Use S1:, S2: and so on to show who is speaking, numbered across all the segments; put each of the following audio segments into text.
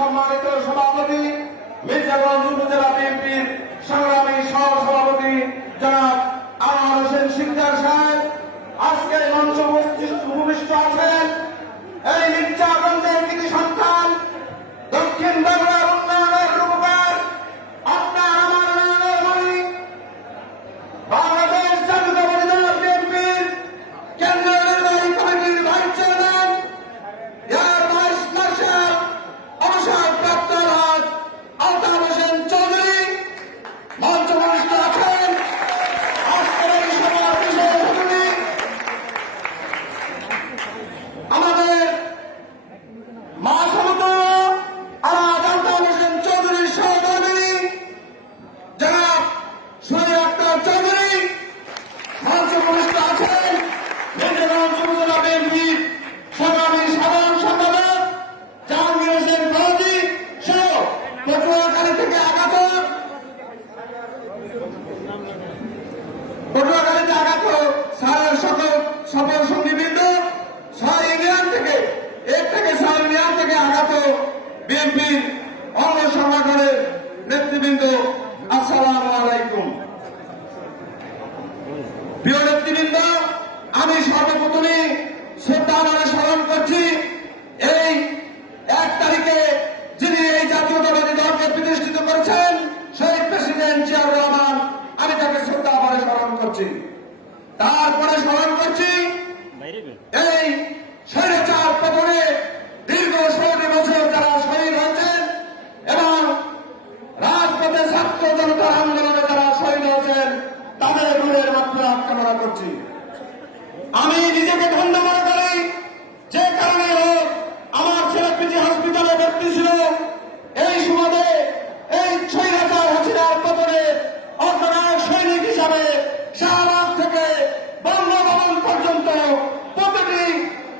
S1: সম্মানিত সভাপতি মির্জাগঞ্জ উপজেলা বিএনপির সংগ্রামী বিএনপি অঙ্গ সংগঠনের নেতৃবৃন্দ, আসসালাম আলাইকুম। প্রিয় নেতৃবৃন্দ, আমি সর্বপ্রথমে শ্রদ্ধা মানে স্মরণ করছি, এই এক তারিখে যিনি এই জাতীয়তাবাদী দলকে প্রতিষ্ঠিত করেছেন, শহীদ প্রেসিডেন্ট জিয়াউর রহমান, আমি তাকে শ্রদ্ধা মানে স্মরণ করছি। কামনা করছি। আমি নিজেকে ধন্য মনে করি, যে কারণে হোক আমার ছেলে পিছিয়ে হসপিটালে ভর্তি ছিল। এই সমাজে এই ছয় হাজার হাসিনার পতনে অর্থনায়ক সৈনিক হিসাবে শাহবাগ থেকে বঙ্গভবন পর্যন্ত প্রতিটি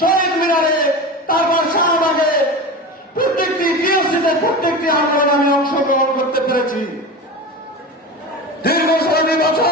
S1: শহীদ মিনারে, তারপর শাহবাগে প্রত্যেকটি টিএসসিতে প্রত্যেকটি আন্দোলনে আমি অংশগ্রহণ করতে পেরেছি। দীর্ঘ ষোলো বছর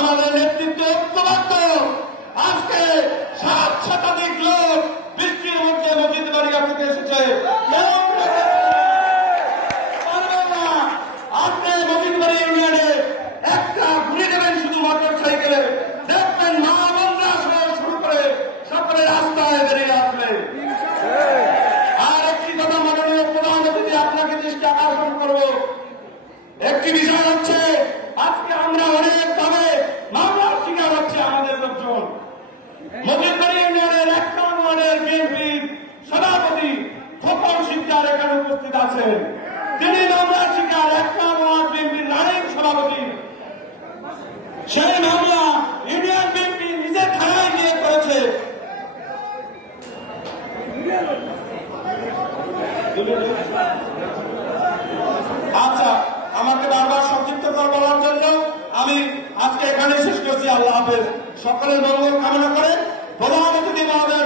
S1: আমাদের নেতৃত্বে ঐক্যবদ্ধ। আজকে সাত শতাধিক লোক বৃষ্টির মধ্যে মসজিদ বাড়ি থেকে এসেছে। একটা শুধু সাইকেলে। শুরু করে রাস্তায় আসবে। আর কথা আপনাকে করব। একটি বিষয় হচ্ছে, আজকে আমরা অনেক উপস্থিত আছেন। তিনি মামলা শিকার, একটা মহান বিএনপির নারীর সভাপতি। সেই মামলা ইন্ডিয়ান বিএনপি নিজে থানায় গিয়ে করেছে। আচ্ছা আমাকে বারবার সংক্ষিপ্ত বলার জন্য আমি আজকে এখানে শেষ করছি। আল্লাহ হাফেজ। সকলের মঙ্গল কামনা করে প্রধান অতিথি মহোদয়